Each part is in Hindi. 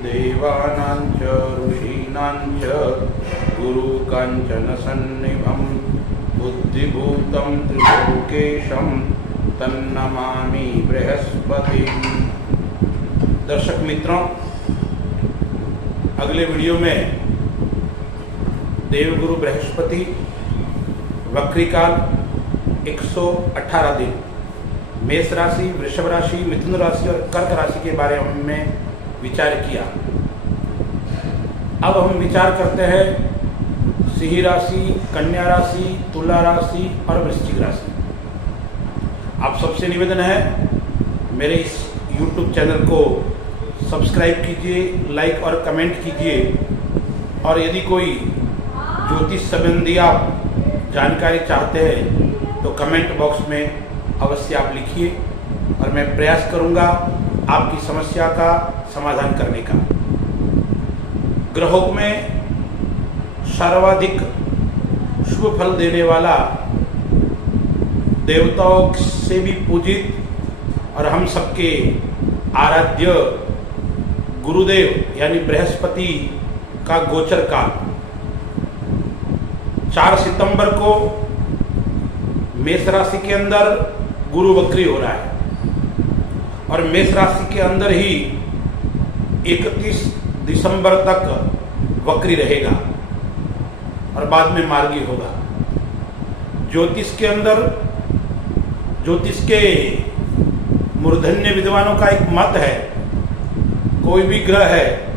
देवानां च ऋषीणां च गुरुकाञ्चनसन्निभं बुद्धिभूतं त्रिलोकेशं तन्नमामि बृहस्पतिम्। दर्शक मित्रों, अगले वीडियो में देवगुरु बृहस्पति वक्रीकाल 118 दिन मेष राशि, वृषभ राशि, मिथुन राशि और कर्क राशि के बारे में हमने विचार किया। अब हम विचार करते हैं सिंह राशि, कन्या राशि, तुला राशि और वृश्चिक राशि। आप सबसे निवेदन है मेरे इस YouTube चैनल को सब्सक्राइब कीजिए, लाइक और कमेंट कीजिए, और यदि कोई ज्योतिष संबंधी आप जानकारी चाहते हैं तो कमेंट बॉक्स में अवश्य आप लिखिए और मैं प्रयास करूंगा आपकी समस्या का समाधान करने का। ग्रहों में सर्वाधिक शुभ फल देने वाला, देवताओं से भी पूजित और हम सबके आराध्य गुरुदेव यानी बृहस्पति का गोचर काल 4 सितंबर को मेष राशि के अंदर गुरु वक्री हो रहा है और मेष राशि के अंदर ही 31 दिसंबर तक वक्री रहेगा और बाद में मार्गी होगा। ज्योतिष के अंदर, ज्योतिष के मूर्धन्य विद्वानों का एक मत है, कोई भी ग्रह है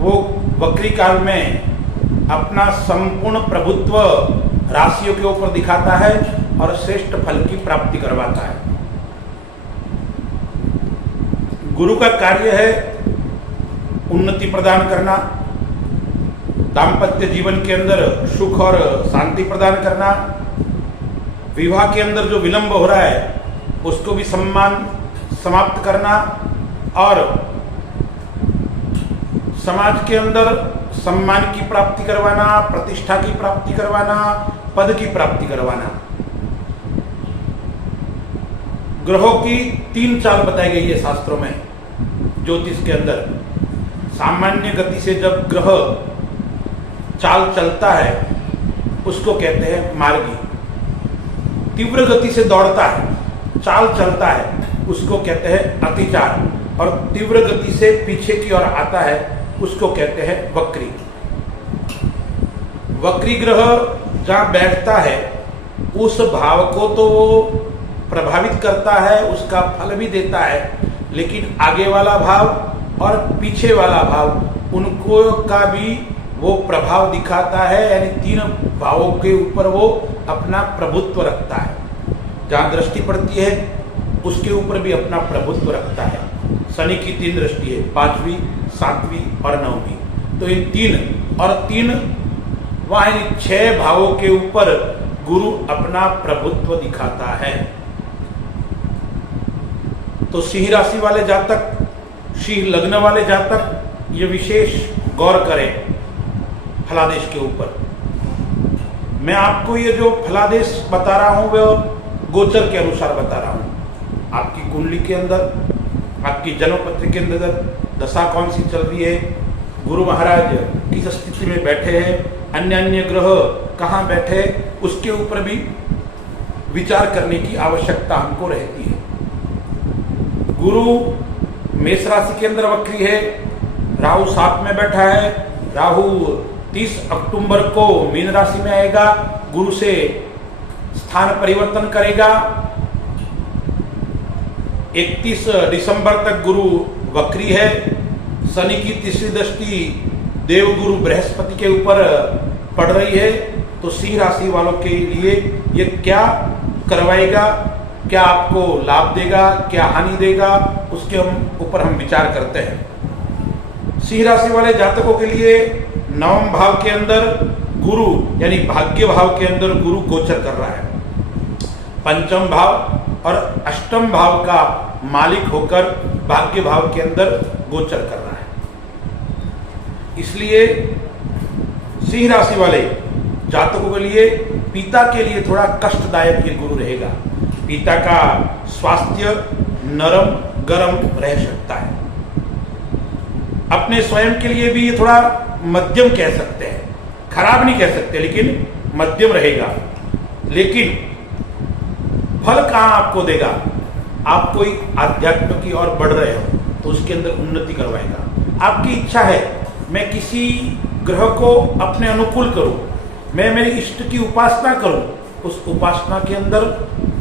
वो वक्री काल में अपना संपूर्ण प्रभुत्व राशियों के ऊपर दिखाता है और श्रेष्ठ फल की प्राप्ति करवाता है। गुरु का कार्य है उन्नति प्रदान करना, दाम्पत्य जीवन के अंदर सुख और शांति प्रदान करना, विवाह के अंदर जो विलंब हो रहा है उसको भी समाप्त करना और समाज के अंदर सम्मान की प्राप्ति करवाना, प्रतिष्ठा की प्राप्ति करवाना, पद की प्राप्ति करवाना। ग्रहों की 3 चाल बताई गई है शास्त्रों में। ज्योतिष के अंदर सामान्य गति से जब ग्रह चाल चलता है उसको कहते हैं मार्गी। तीव्र गति से दौड़ता है, चाल चलता है, उसको कहते हैं अतिचार, और तीव्र गति से पीछे की ओर आता है उसको कहते हैं वक्री। वक्री ग्रह जहां बैठता है उस भाव को तो वो प्रभावित करता है, उसका फल भी देता है, लेकिन आगे वाला भाव और पीछे वाला भाव उनको का भी वो प्रभाव दिखाता है, यानी 3 भावों के ऊपर वो अपना प्रभुत्व रखता है। जहां दृष्टि पड़ती है उसके ऊपर भी अपना प्रभुत्व रखता है। शनि की 3 दृष्टि है, 5वीं, 7वीं और 9वीं। तो इन 3 और 3 वहां 6 भावों के ऊपर गुरु अपना प्रभुत्व दिखाता है। तो सिंह राशि वाले जातक, सिंह लग्न वाले जातक ये विशेष गौर करें फलादेश के ऊपर। मैं आपको ये जो फलादेश बता रहा हूं वो गोचर के अनुसार बता रहा हूं। आपकी कुंडली के अंदर, आपकी जन्मपत्र के अंदर दशा कौन सी चल रही है, गुरु महाराज किस स्थिति में बैठे हैं, अन्य ग्रह कहाँ बैठे, उसके ऊपर भी विचार करने की आवश्यकता हमको रहती है। गुरु मेष राशि के अंदर वक्री है, राहु 7 में बैठा है। राहु 30 अक्टूबर को मीन राशि में आएगा, गुरु से स्थान परिवर्तन करेगा। 31 दिसंबर तक गुरु वक्री है। शनि की 3री दृष्टि देवगुरु बृहस्पति के ऊपर पड़ रही है। तो सिंह राशि वालों के लिए ये क्या करवाएगा, क्या आपको लाभ देगा, क्या हानि देगा, उसके ऊपर हम विचार करते हैं। सिंह राशि वाले जातकों के लिए 9वें भाव के अंदर गुरु यानी भाग्य भाव के अंदर गुरु गोचर कर रहा है। 5म भाव और 8म भाव का मालिक होकर भाग्य भाव के अंदर गोचर कर रहा है। इसलिए सिंह राशि वाले जातकों के लिए पिता के लिए थोड़ा कष्टदायक ये गुरु रहेगा। पिता का स्वास्थ्य नरम गरम रह सकता है। अपने स्वयं के लिए भी ये थोड़ा मध्यम कह सकते हैं, खराब नहीं कह सकते, लेकिन मध्यम रहेगा। लेकिन फल कहां आपको देगा? आप कोई आध्यात्म की ओर बढ़ रहे हो तो उसके अंदर उन्नति करवाएगा। आपकी इच्छा है मैं किसी ग्रह को अपने अनुकूल करूं, मैं मेरे इष्ट की उपासना करूं, उस उपासना के अंदर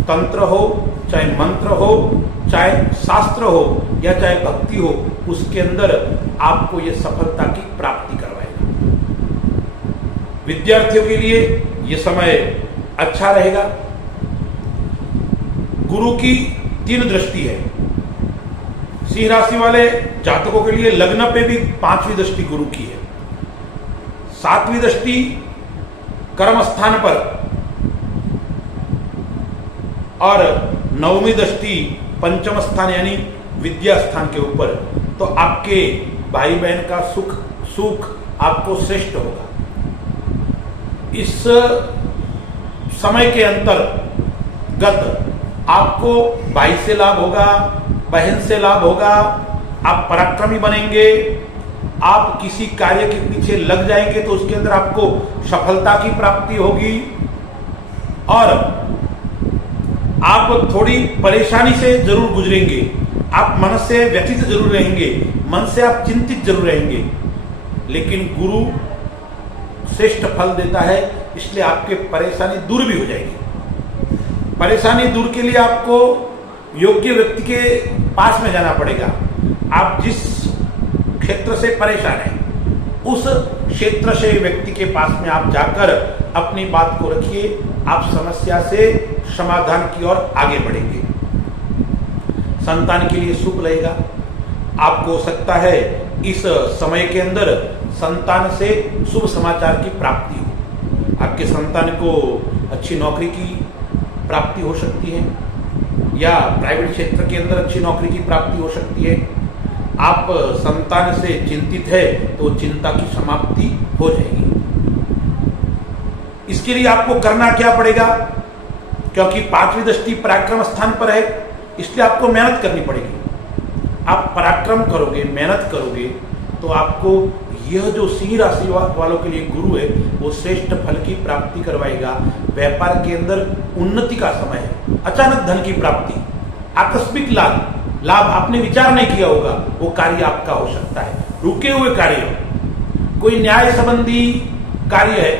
तंत्र हो, चाहे मंत्र हो, चाहे शास्त्र हो या चाहे भक्ति हो, उसके अंदर आपको ये सफलता की प्राप्ति करवाएगा। विद्यार्थियों के लिए ये समय अच्छा रहेगा। गुरु की 3 दृष्टि है। सिंह राशि वाले जातकों के लिए लग्न पे भी 5वीं दृष्टि गुरु की है, 7वीं दृष्टि कर्म स्थान पर और 9वीं दृष्टि पंचम स्थान यानी विद्या स्थान के ऊपर। तो आपके भाई बहन का सुख आपको श्रेष्ठ होगा। इस समय के अंतर्गत आपको भाई से लाभ होगा, बहन से लाभ होगा, आप पराक्रमी बनेंगे, आप किसी कार्य के पीछे लग जाएंगे तो उसके अंदर आपको सफलता की प्राप्ति होगी और आप थोड़ी परेशानी से जरूर गुजरेंगे, आप मन से व्यथित जरूर रहेंगे, मन से आप चिंतित जरूर रहेंगे, लेकिन गुरु श्रेष्ठ फल देता है, इसलिए आपके परेशानी दूर भी हो जाएगी। परेशानी दूर के लिए आपको योग्य व्यक्ति के पास में जाना पड़ेगा। आप जिस क्षेत्र से परेशान हैं उस क्षेत्र से व्यक्ति के पास में आप जाकर अपनी बात को रखिए, आप समस्या से समाधान की ओर आगे बढ़ेंगे। संतान के लिए शुभ रहेगा। आपको हो सकता है इस समय के अंदर संतान से शुभ समाचार की प्राप्ति हो। आपके संतान को अच्छी नौकरी की प्राप्ति हो सकती है या प्राइवेट क्षेत्र के अंदर अच्छी नौकरी की प्राप्ति हो सकती है। आप संतान से चिंतित है तो चिंता की समाप्ति हो जाएगी। इसके लिए आपको करना क्या पड़ेगा? क्योंकि 5वीं दृष्टि पराक्रम स्थान पर है, इसलिए आपको मेहनत करनी पड़ेगी। आप पराक्रम करोगे, मेहनत करोगे तो आपको यह जो सिंह राशि वालों के लिए गुरु है वो श्रेष्ठ फल की प्राप्ति करवाएगा। व्यापार के अंदर उन्नति का समय है, अचानक धन की प्राप्ति, आकस्मिक लाभ आपने विचार नहीं किया होगा वो कार्य आपका हो सकता है। रुके हुए कार्य, कोई न्याय संबंधी कार्य है,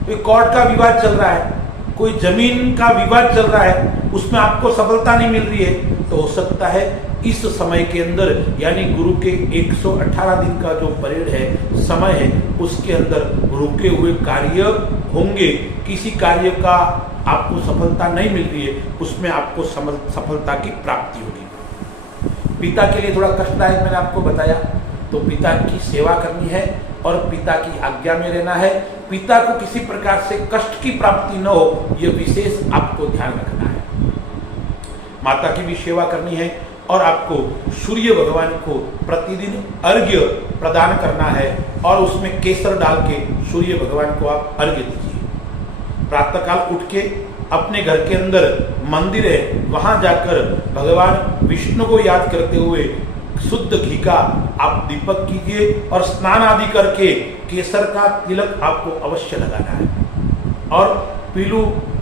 कोई कोर्ट का विवाद चल रहा है, कोई जमीन का विवाद चल रहा है, उसमें आपको सफलता नहीं मिल रही है, तो हो सकता है इस समय के अंदर यानी गुरु के 118 दिन का जो पीरियड है, समय है, उसके अंदर रुके हुए कार्य होंगे। किसी कार्य का आपको सफलता नहीं मिल रही है, उसमें आपको सफलता की प्राप्ति होगी। पिता के लिए थोड़ा कष्टदायक मैंने आपको बताया, तो पिता की सेवा करनी है और पिता की आज्ञा में रहना है। पिता को किसी प्रकार से कष्ट की प्राप्ति न हो, यह विशेष आपको ध्यान रखना है। माता की भी सेवा करनी है और आपको सूर्य भगवान को प्रतिदिन अर्घ्य प्रदान करना है और उसमें केसर डाल के सूर्य भगवान को आप अर्घ्य दीजिए। प्रातःकाल उठ के अपने घर के अंदर मंदिर है, वहां जाकर भगवान विष्णु को याद करते हुए शुद्ध घी का आप दीपक कीजिए और स्नान आदि करके केसर का तिलक आपको अवश्य लगाना है और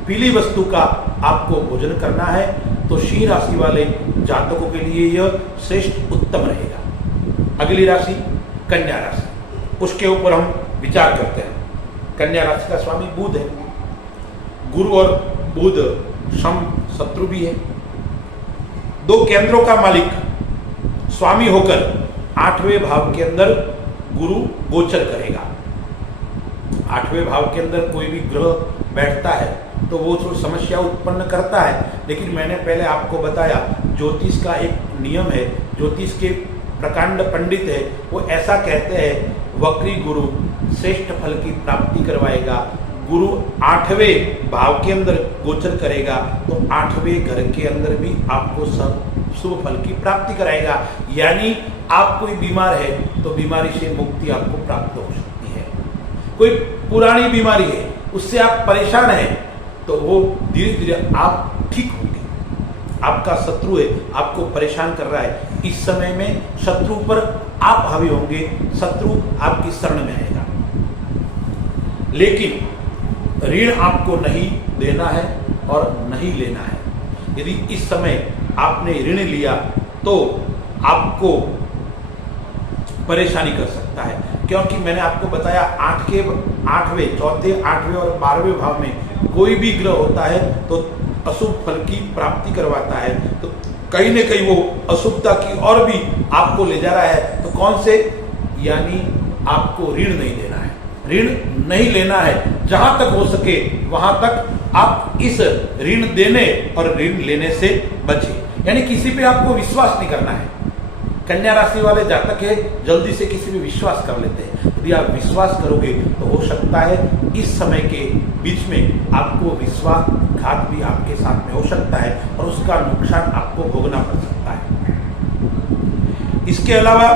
पीली वस्तु का आपको भोजन करना है। तो सिंह राशि वाले जातकों के लिए यह श्रेष्ठ उत्तम रहेगा। अगली राशि कन्या राशि, उसके ऊपर हम विचार करते हैं। कन्या राशि का स्वामी बुध है। गुरु और बुध सम शत्रु भी है। 2 केंद्रों का मालिक स्वामी होकर 8वें भाव के अंदर गुरु गोचर करेगा। 8वें भाव के अंदर कोई भी ग्रह बैठता है तो वो जो समस्या उत्पन्न करता है, लेकिन मैंने पहले आपको बताया ज्योतिष का एक नियम है, ज्योतिष के प्रकांड पंडित है, वो ऐसा कहते हैं वक्री गुरु श्रेष्ठ फल की प्राप्ति करवाएगा। गुरु 8वें भाव के अंदर गोचर करेगा तो 8वें घर के अंदर भी आपको शुभ फल की प्राप्ति कराएगा। यानी आप कोई बीमार है तो बीमारी से मुक्ति आपको प्राप्त हो सकती है। कोई पुरानी बीमारी है, उससे आप परेशान हैं तो वो धीरे धीरे आप ठीक होंगे। आपका शत्रु है, आपको परेशान कर रहा है, इस समय में शत्रु पर आप हावी होंगे, शत्रु आपकी शरण में आएगा। लेकिन ऋण आपको नहीं देना है और नहीं लेना है। यदि इस समय आपने ऋण लिया तो आपको परेशानी कर सकता है, क्योंकि मैंने आपको बताया 8वें, चौथे, 8वें और 12वें भाव में कोई भी ग्रह होता है तो अशुभ फल की प्राप्ति करवाता है, तो कहीं न कहीं वो अशुभता की और भी आपको ले जा रहा है। तो कौन से, यानी आपको ऋण नहीं देना है, ऋण नहीं लेना है। जहां तक हो सके वहां तक आप इस ऋण देने और ऋण लेने से बचें, यानी किसी पे आपको विश्वास नहीं करना है। कन्या राशि वाले जातक है, जल्दी से किसी पे विश्वास कर लेते हैं। यदि आप विश्वास करोगे तो हो सकता है इस समय के बीच में आपको विश्वासघात भी आपके साथ में हो सकता है और उसका नुकसान आपको भोगना पड़ सकता है। इसके अलावा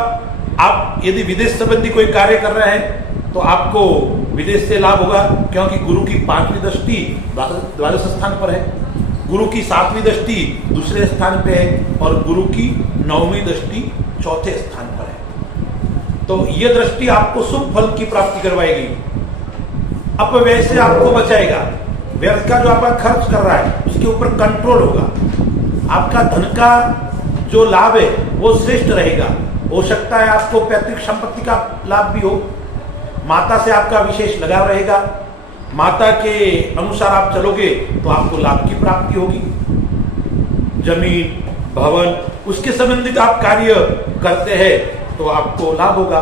आप यदि विदेश संबंधी कोई कार्य कर रहे हैं तो आपको विदेश से लाभ होगा, क्योंकि गुरु की 5वीं दृष्टि द्वादश स्थान पर है, गुरु की 7वीं दृष्टि दूसरे स्थान पे है और गुरु की 9वीं दृष्टि चौथे स्थान पर है। तो यह दृष्टि आपको शुभ फल की प्राप्ति करवाएगी, अपव्यय से आपको बचाएगा, व्यर्थ का जो आपका खर्च कर रहा है उसके ऊपर कंट्रोल होगा, आपका धन का जो लाभ है वो श्रेष्ठ रहेगा। हो सकता है आपको पैतृक संपत्ति का लाभ भी हो, माता से आपका विशेष लगाव रहेगा, माता के अनुसार आप चलोगे तो आपको लाभ की प्राप्ति होगी। जमीन, भवन, उसके संबंधित आप कार्य करते हैं तो आपको लाभ होगा,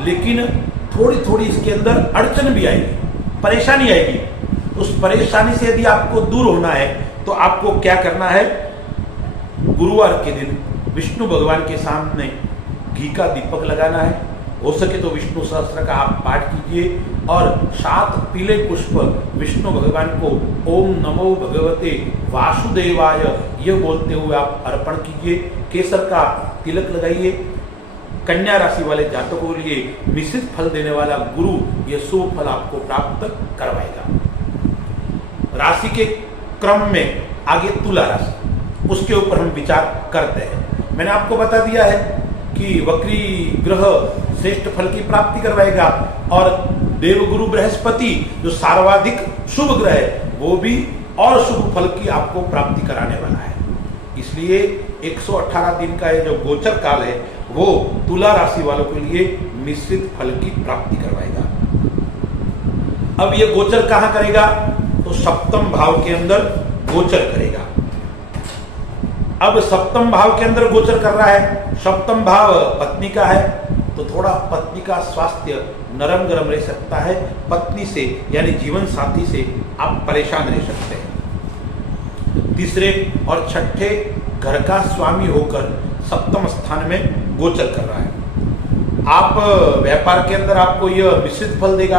लेकिन थोड़ी थोड़ी इसके अंदर अड़चन भी आएगी, परेशानी आएगी। उस परेशानी से यदि आपको दूर होना है तो आपको क्या करना है, गुरुवार के दिन विष्णु भगवान के सामने घी का दीपक लगाना है। हो सके तो विष्णु सहस्त्र का आप पाठ कीजिए और 7 पीले पुष्प विष्णु भगवान को ओम नमो भगवते वासुदेवाय यह बोलते हुए आप अर्पण कीजिए। केसर का तिलक लगाइए। कन्या राशि वाले जातकों के लिए मिश्रित फल देने वाला गुरु यह शुभ फल आपको प्राप्त करवाएगा। राशि के क्रम में आगे तुला राशि, उसके ऊपर हम विचार करते हैं। मैंने आपको बता दिया है कि वक्री ग्रह श्रेष्ठ फल की प्राप्ति करवाएगा और देवगुरु बृहस्पति जो सर्वाधिक शुभ ग्रह है वो भी और शुभ फल की आपको प्राप्ति कराने वाला है। इसलिए 118 दिन का ये जो गोचर काल है वो तुला राशि वालों के लिए मिश्रित फल की प्राप्ति करवाएगा। अब ये गोचर कहां करेगा, तो सप्तम भाव के अंदर गोचर करेगा। अब सप्तम भाव के अंदर गोचर कर रहा है, सप्तम भाव पत्नी का है, तो थोड़ा पत्नी का स्वास्थ्य नरम गरम रह सकता है। पत्नी से यानी जीवन साथी से आप परेशान रह सकते हैं। तीसरे और छठे घर का स्वामी होकर सप्तम स्थान में गोचर कर रहा है। आप व्यापार के अंदर आपको यह मिश्रित फल देगा,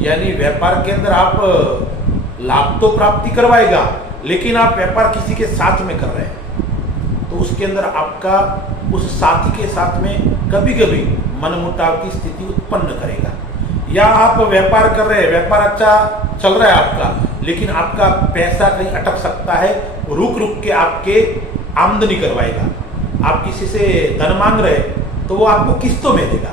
यानी व्यापार के अंदर आप लाभ तो प्राप्ति करवाएगा, लेकिन आप व्यापार किसी के साथ में कर रहे हैं तो उसके अंदर आपका उस साथी के साथ में कभी कभी मनमुटाव की स्थिति उत्पन्न करेगा। या आप व्यापार कर रहे हैं, व्यापार अच्छा चल रहा है आपका, लेकिन आपका पैसा कहीं अटक सकता है, रुक रुक के आपके आमदनी करवाएगा। आप किसी से धन मांग रहे तो वो आपको किस्तों में देगा।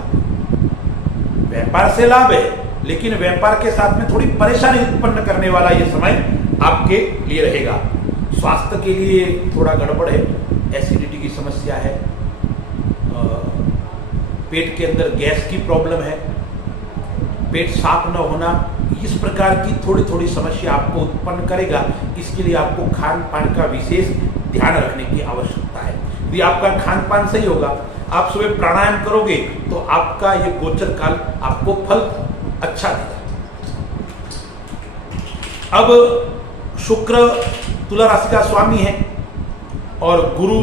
व्यापार से लाभ है, लेकिन व्यापार के साथ में थोड़ी परेशानी उत्पन्न करने वाला ये समय आपके लिए रहेगा। स्वास्थ्य के लिए थोड़ा गड़बड़ है, एसिडिटी की समस्या है, पेट के अंदर गैस की प्रॉब्लम है, पेट साफ न होना, इस प्रकार की थोड़ी थोड़ी समस्या आपको उत्पन्न करेगा। इसके लिए आपको खान पान का विशेष ध्यान रखने की आवश्यकता है। यदि आपका खान पान सही होगा, आप सुबह प्राणायाम करोगे तो आपका ये गोचर काल आपको फल अच्छा देगा। अब शुक्र तुला राशि का स्वामी है और गुरु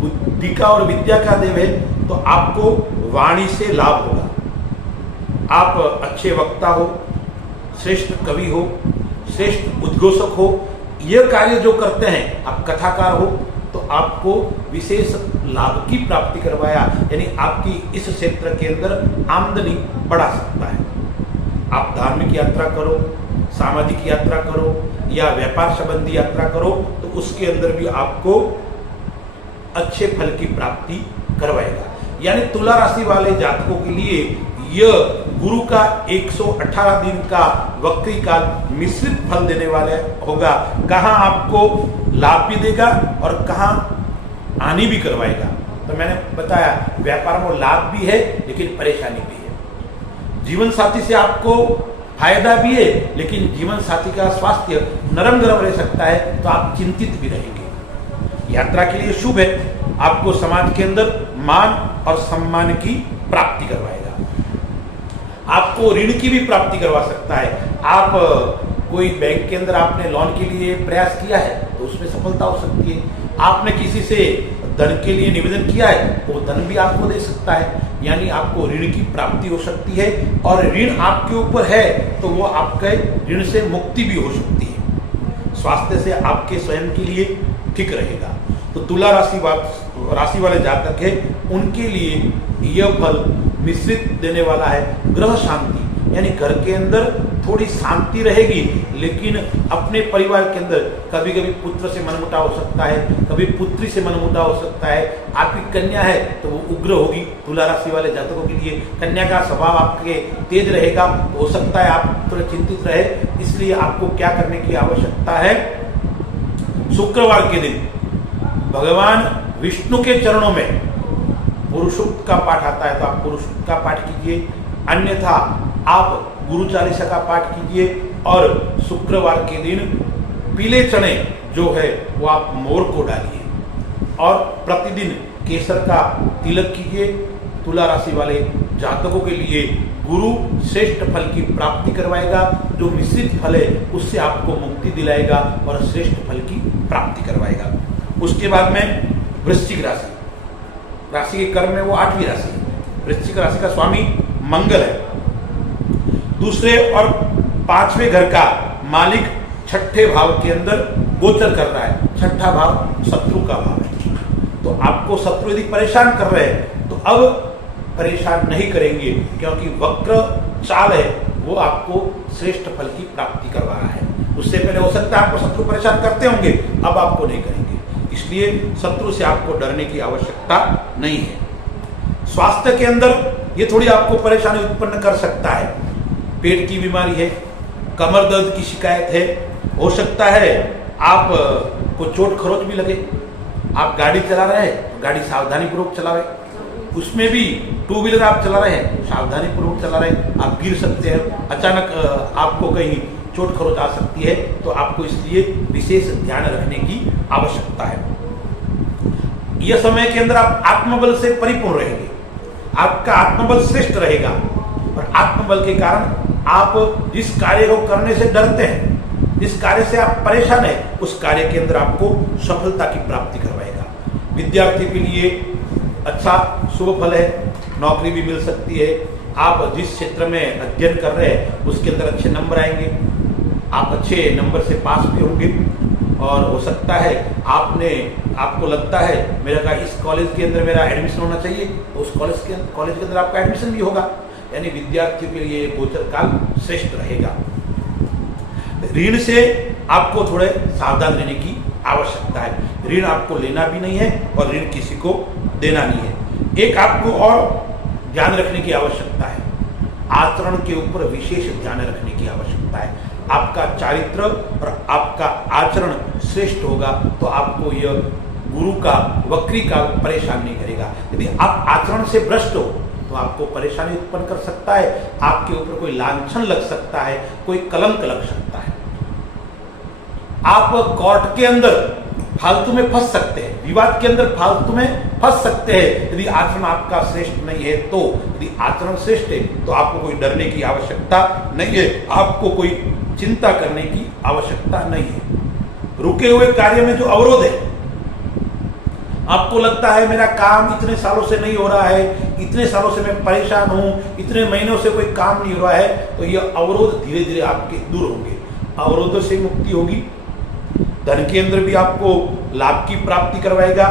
बुद्धि का और विद्या का देव है, तो आपको वाणी से लाभ होगा। आप अच्छे वक्ता हो, श्रेष्ठ कवि हो, श्रेष्ठ उद्घोषक हो, यह कार्य जो करते हैं, आप कथाकार हो, तो आपको विशेष लाभ की प्राप्ति करवाया, यानी आपकी इस क्षेत्र के अंदर आमदनी बढ़ा सकता है। आप धार्मिक यात्रा करो, सामाजिक यात्रा करो या व्यापार संबंधी यात्रा करो, तो उसके अंदर भी आपको अच्छे फल की प्राप्ति करवाएगा। यानी तुला राशि वाले जातकों के लिए यह गुरु का 118 दिन का वक्री काल मिश्रित फल देने वाले होगा। कहाँ आपको लाभ भी देगा और कहाँ हानि भी करवाएगा। तो मैंने बताया व्यापार में लाभ भी है लेकिन परेशानी भी है। जीवन साथी से आपको फायदा भी है लेकिन जीवन साथी का स्वास्थ्य नरम गरम रह सकता है, तो आप चिंतित भी रहेंगे। यात्रा के लिए शुभ है, आपको समाज के अंदर मान और सम्मान की प्राप्ति करवाएगा। आपको ऋण की भी प्राप्ति करवा सकता है। आप कोई बैंक के अंदर आपने लोन के लिए प्रयास किया है तो उसमें सफलता हो सकती है। आपने किसी से धन के लिए निवेदन किया है वो धन भी आपको दे सकता है। यानी आपको ऋण की प्राप्ति हो सकती है और ऋण आपके ऊपर है तो वो आपके ऋण से मुक्ति भी हो सकती है। स्वास्थ्य से आपके स्वयं के लिए ठीक रहेगा। तो तुला राशि वाले जातक है उनके लिए यह फल मिश्रित देने वाला है। ग्रह शांति यानी घर के अंदर थोड़ी शांति रहेगी, लेकिन अपने परिवार के अंदर कभी कभी पुत्र से मनमुटाव हो सकता है, कभी पुत्री से मनमुटाव हो सकता है। आपकी कन्या है तो वो उग्र होगी। तुला राशि वाले जातकों के लिए कन्या का स्वभाव आपके तेज रहेगा, हो सकता है आप थोड़े चिंतित रहे। इसलिए आपको क्या करने की आवश्यकता है, शुक्रवार के दिन भगवान विष्णु के चरणों में पुरुषोक्त का पाठ आता है तो आप पुरुषोक्त का पाठ कीजिए, अन्यथा आप गुरु चालीसा का पाठ कीजिए। और शुक्रवार के दिन पीले चने जो है वो आप मोर को डालिए और प्रतिदिन केसर का तिलक कीजिए। तुला राशि वाले जातकों के लिए गुरु श्रेष्ठ फल की प्राप्ति करवाएगा। जो मिश्रित फल है उससे आपको मुक्ति दिलाएगा और श्रेष्ठ फल की प्राप्ति करवाएगा। उसके बाद में वृश्चिक राशि के कर्म में वो 8वीं राशि है। वृश्चिक राशि का स्वामी मंगल है। दूसरे और 5वें घर का मालिक 6ठे भाव के अंदर गोचर कर रहा है। 6ठा भाव शत्रु का भाव है। तो आपको शत्रु यदि परेशान कर रहे हैं तो अब परेशान नहीं करेंगे, क्योंकि वक्र चाल है वो आपको श्रेष्ठ फल की प्राप्ति करवा रहा है। उससे पहले हो सकता है आपको शत्रु परेशान करते होंगे, अब आपको नहीं करेंगे। इसलिए शत्रु से आपको डरने की आवश्यकता नहीं है। स्वास्थ्य के अंदर ये थोड़ी आपको परेशानी उत्पन्न कर सकता है। पेट की बीमारी है, कमर दर्द की शिकायत है, हो सकता है आप को चोट खरोच भी लगे। आप गाड़ी चला रहे हैं तो गाड़ी सावधानी पूर्वक चलावे। उसमें भी 2 व्हीलर आप चला रहे हैं, सावधानी पूर्वक चला रहे हैं, आप गिर सकते हैं, अचानक आपको कहीं चोट खरोच आ सकती है। तो आपको इसलिए विशेष ध्यान रखने की आवश्यकता है। यह समय के अंदर आप आत्मबल से परिपूर्ण रहेंगे, आपका आत्मबल श्रेष्ठ रहेगा और आत्मबल के कारण आप जिस कार्य को करने से डरते हैं, जिस कार्य से आप परेशान हैं, उस कार्य के अंदर आपको सफलता की प्राप्ति करवाएगा। विद्यार्थी के लिए अच्छा शुभ फल है, नौकरी भी मिल सकती है। आप जिस क्षेत्र में अध्ययन कर रहे हैं उसके अंदर अच्छे नंबर आएंगे, आप अच्छे नंबर से पास भी होंगे। और हो सकता है आपको लगता है मेरा इस कॉलेज के अंदर मेरा एडमिशन होना चाहिए, तो उस कॉलेज के अंदर आपका एडमिशन भी होगा। यानी विद्यार्थियों के लिए गोचर काल श्रेष्ठ रहेगा। ऋण से आपको थोड़े सावधान रहने की आवश्यकता है। ऋण आपको लेना भी नहीं है और ऋण किसी को देना नहीं है। एक आपको और ध्यान रखने की आवश्यकता है, आचरण के ऊपर विशेष ध्यान रखने की आवश्यकता है। आपका चारित्र और आपका आचरण श्रेष्ठ होगा तो आपको यह गुरु का वक्री काल परेशान नहीं करेगा। यदि आप आचरण से भ्रष्ट हो तो आपको परेशानी उत्पन्न कर सकता है, आपके ऊपर कोई लांछन लग सकता है, कोई कलंक लग सकता है। आप कोर्ट के अंदर फालतू में फंस सकते हैं, विवाद के अंदर फालतू में फंस सकते हैं यदि आचरण आपका श्रेष्ठ नहीं है। तो यदि आचरण श्रेष्ठ है तो आपको कोई डरने की आवश्यकता नहीं है, आपको कोई चिंता करने की आवश्यकता नहीं है। रुके हुए कार्य में जो अवरोध है, आपको लगता है मेरा काम इतने सालों से नहीं हो रहा है, इतने सालों से मैं परेशान हूं, इतने महीनों से कोई काम नहीं हो रहा है, तो यह अवरोध धीरे धीरे आपके दूर होंगे, अवरोधों से मुक्ति होगी। धन के अंदर भी आपको लाभ की प्राप्ति करवाएगा।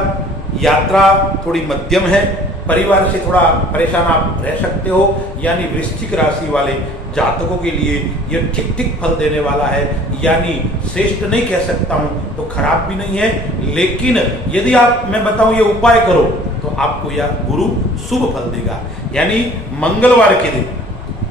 यात्रा थोड़ी मध्यम है, परिवार से थोड़ा परेशान आप रह सकते हो। यानी वृश्चिक राशि वाले जातकों के लिए यह ठीक ठीक फल देने वाला है। यानी श्रेष्ठ नहीं कह सकता हूं तो खराब भी नहीं है, लेकिन यदि आप मैं बताऊं ये उपाय करो तो आपको यह गुरु शुभ फल देगा। यानी मंगलवार के दिन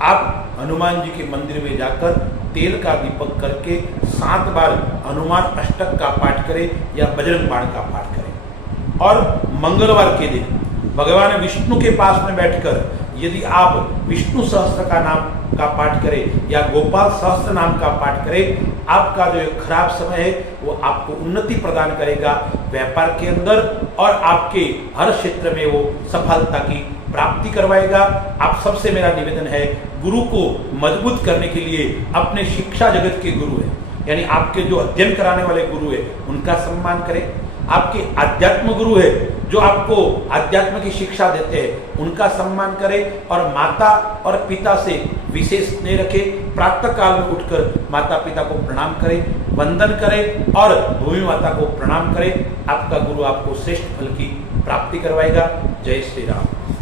आप हनुमान जी के मंदिर में जाकर तेल का दीपक करके 7 बार हनुमान अष्टक का पाठ करें या बजरंग बाण का पाठ करें। और मंगलवार के दिन भगवान विष्णु के पास में बैठकर यदि आप विष्णु सहस्त्र का नाम का पाठ करें या गोपाल सहस्त्र नाम का पाठ करें, आपका जो खराब समय है वो आपको उन्नति प्रदान करेगा व्यापार के अंदर और आपके हर क्षेत्र में वो सफलता की प्राप्ति करवाएगा। आप सबसे मेरा निवेदन है, गुरु को मजबूत करने के लिए अपने शिक्षा जगत के गुरु है, यानी आपके जो अध्ययन कराने वाले गुरु है उनका सम्मान करें। आपके आध्यात्म गुरु है जो आपको अध्यात्म की शिक्षा देते हैं उनका सम्मान करें और माता और पिता से विशेष स्नेह रखें। प्रातः काल में उठकर माता पिता को प्रणाम करें, वंदन करें और भूमि माता को प्रणाम करें। आपका गुरु आपको श्रेष्ठ फल की प्राप्ति करवाएगा। जय श्री राम।